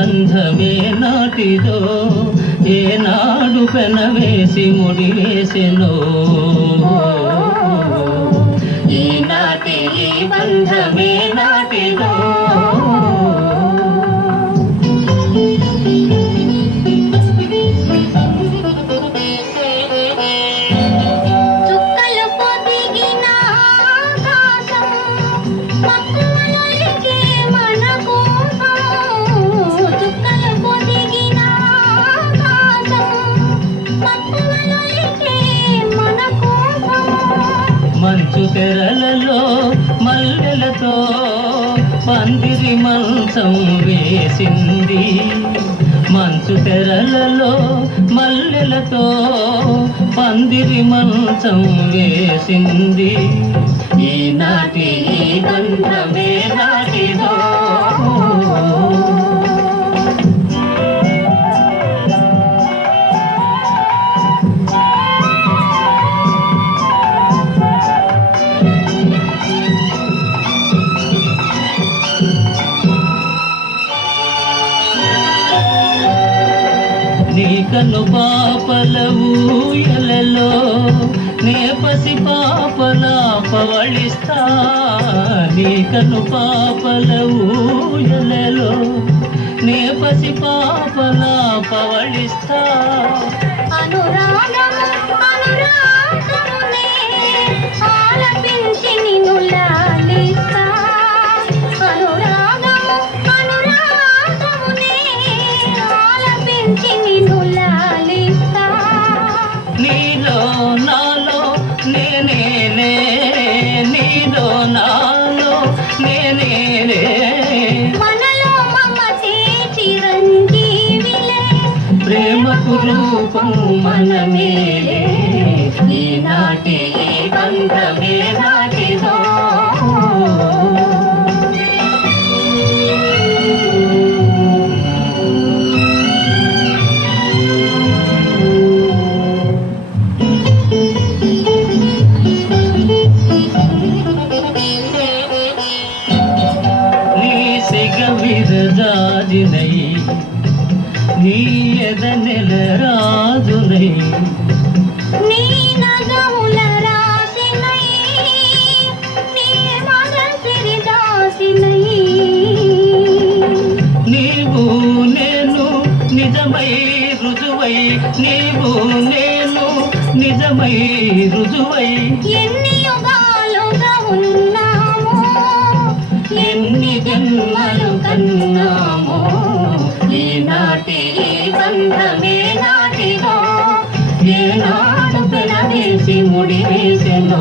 బంధమే నాటిదో ఏనాడు పెనవేసి ముడివేసెనో ఈనాటి ఈ బంధమే మంచు తెరలలో మల్లెలతో పందిరి మంచం వేసింది. మంచు తెరలలో మల్లెలతో పందిరి మంచం వేసింది. ఈనాటి ఈ బంధమే నాటిదో నీ కను పాపల ఊయలలో నే పసి పాపల పవళిస్తా. నీ కను పాపల ఊయలలో నే పసి పాపల పవళిస్తా. అనురాగము అనురాగమునే ప్రేమకు రూపం మనమేలే. ఈనాటి బంధమే నాటిదో. నీ సిగ నీ ఎద నెల రాజునై నీ నగముల రాసినై నీ మనసిరి దాసినై. నీవు నేను నిజమై రుజువై నీవు నేను నిజమై రుజువై. ఎన్ని యుగాలుగా ఉన్నామో ఎన్ని జన్మలు కన్నామో నాటిదో ఏనాడు పెనవేసి ముడి వేసెనో.